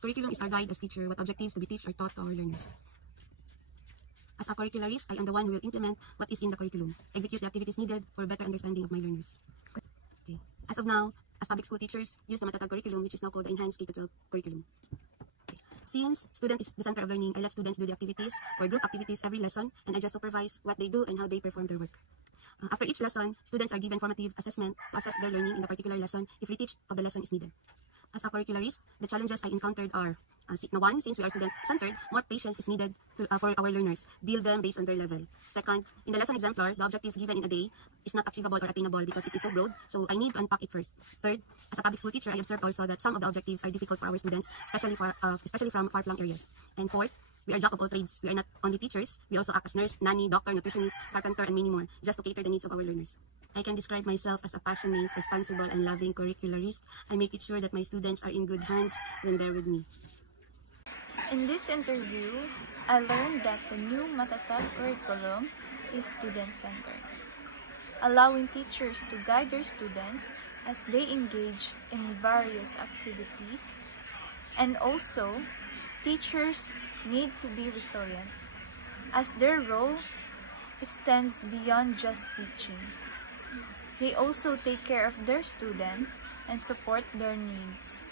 Curriculum is our guide as teacher, what objectives to be taught or taught to our learners. As a curricularist, I am the one who will implement what is in the curriculum, execute the activities needed for a better understanding of my learners. Okay. As of now, as public school teachers, use the Matatag curriculum, which is now called the Enhanced K-12 curriculum. Okay. Since student is the center of learning, I let students do the activities or group activities every lesson, and I just supervise what they do and how they perform their work. After each lesson, students are given formative assessment to assess their learning in the particular lesson if retouch of the lesson is needed. As a curricularist, the challenges I encountered are, one, since we are student-centered, more patience is needed for our learners. Deal them based on their level. Second, in the lesson exemplar, the objectives given in a day is not achievable or attainable because it is so broad, so I need to unpack it first. Third, as a public school teacher, I observed also that some of the objectives are difficult for our students, especially from far-flung areas. And fourth, we are jack of all trades. We are not only teachers, we also act as nurse, nanny, doctor, nutritionist, carpenter, and many more, just to cater the needs of our learners. I can describe myself as a passionate, responsible, and loving curricularist. I make it sure that my students are in good hands when they're with me. In this interview, I learned that the new Matatag curriculum is student-centered, allowing teachers to guide their students as they engage in various activities, and also teachers need to be resilient, as their role extends beyond just teaching. They also take care of their students and support their needs.